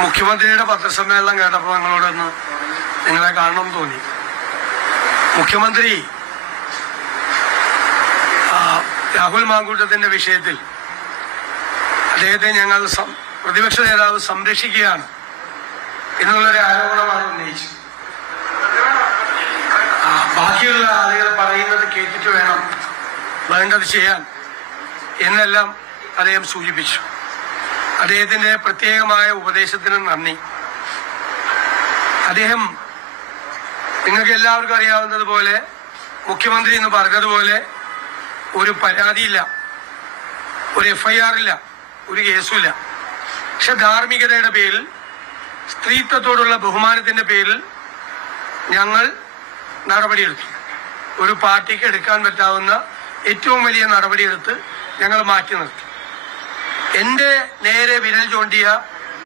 മുഖ്യമന്ത്രിയുടെ പത്രസമ്മേളനം കേട്ടപ്പോൾ നിങ്ങളെ കാണണം തോന്നി. മുഖ്യമന്ത്രി രാഹുൽ മാങ്കൂട്ടത്തിന്റെ വിഷയത്തിൽ അദ്ദേഹത്തെ ഞങ്ങൾ പ്രതിപക്ഷ നേതാവ് സംരക്ഷിക്കുകയാണ് എന്നുള്ളൊരു ആരോപണമാണ് ഉന്നയിച്ചത്. ബാക്കിയുള്ള ആളുകൾ പറയുന്നത് കേട്ടിട്ട് വേണം വേണ്ടത് ചെയ്യാൻ എന്നെല്ലാം അദ്ദേഹം സൂചിപ്പിച്ചു. അദ്ദേഹത്തിന്റെ പ്രത്യേകമായ ഉപദേശത്തിന് നന്ദി. അദ്ദേഹം നിങ്ങൾക്ക് എല്ലാവർക്കും അറിയാവുന്നതുപോലെ മുഖ്യമന്ത്രി എന്ന് പറഞ്ഞതുപോലെ ഒരു പരാതിയില്ല, ഒരു FIR ഇല്ല, ഒരു കേസുമില്ല. പക്ഷെ ധാർമ്മികതയുടെ പേരിൽ, സ്ത്രീത്വത്തോടുള്ള ബഹുമാനത്തിന്റെ പേരിൽ ഞങ്ങൾ നടപടിയെടുത്തു. ഒരു പാർട്ടിക്ക് എടുക്കാൻ പറ്റാവുന്ന ഏറ്റവും വലിയ നടപടിയെടുത്ത് ഞങ്ങൾ മാറ്റി നിർത്തി. എന്റെ നേരെ വിരൽ ചൂണ്ടിയ